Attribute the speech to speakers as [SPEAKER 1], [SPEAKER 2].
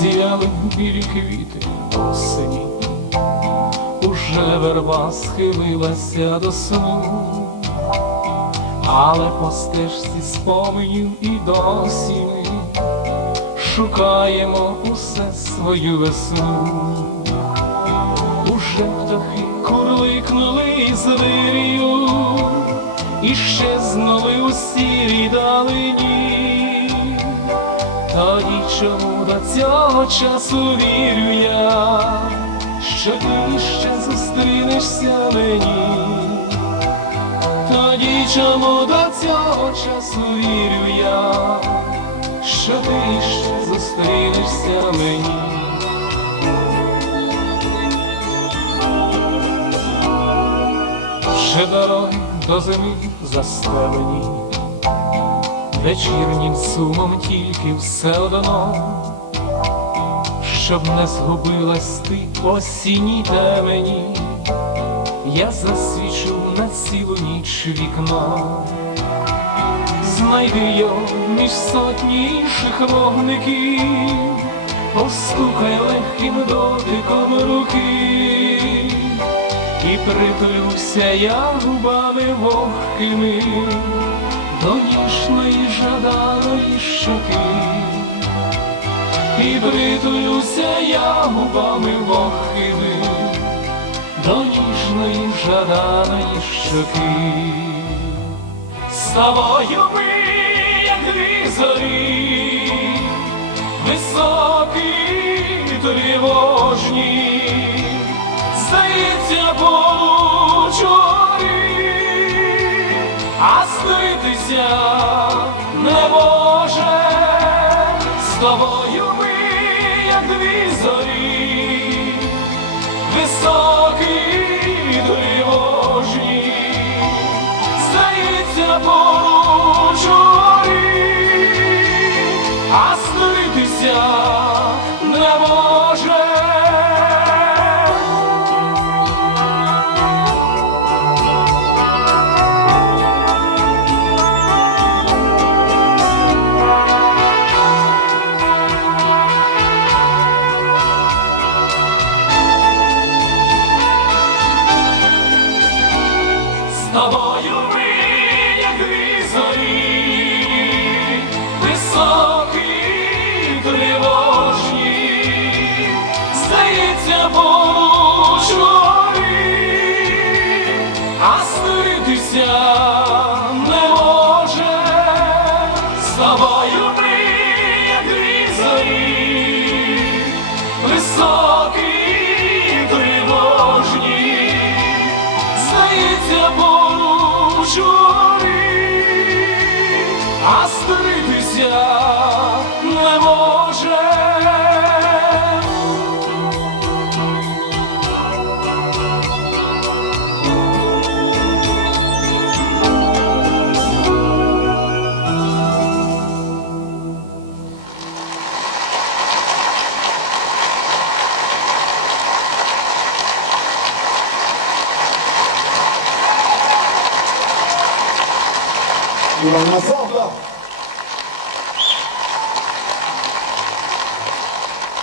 [SPEAKER 1] Зіяли білі квіти осені, уже верба схилилася до сну, але по стежці споменів і досі ми шукаємо усе свою весну. Птахи курликнули із вирію, і щезнули у сірій далині. Тоді чому до цього часу вірю я, що ти ще зустрінешся мені? Тоді чому до цього часу вірю я, що ти ще зустрінешся мені? Ще дороги до зими застелені вечірнім сумом тільки все одно, щоб не згубилась ти осінній темені, я засвічу на цілу ніч вікно, знайди його між сотні інших вогників, постукай легким дотиком руки. І притулюся я губами вогкими до ніжної жаданої щоки, і притулюся я губами вогкими до ніжної жаданої щоки. З тобою ми, як дві зорі, високі тривожні, поруч горі, а ститися не може з тобою ми, як дві зорі, високі тривожні, здається, поруч горі, а ститися не може. Поруч ститися не може. З тобою дві зорі, високі, тривожні, здається, поруч горі, а
[SPEAKER 2] Yunan Masal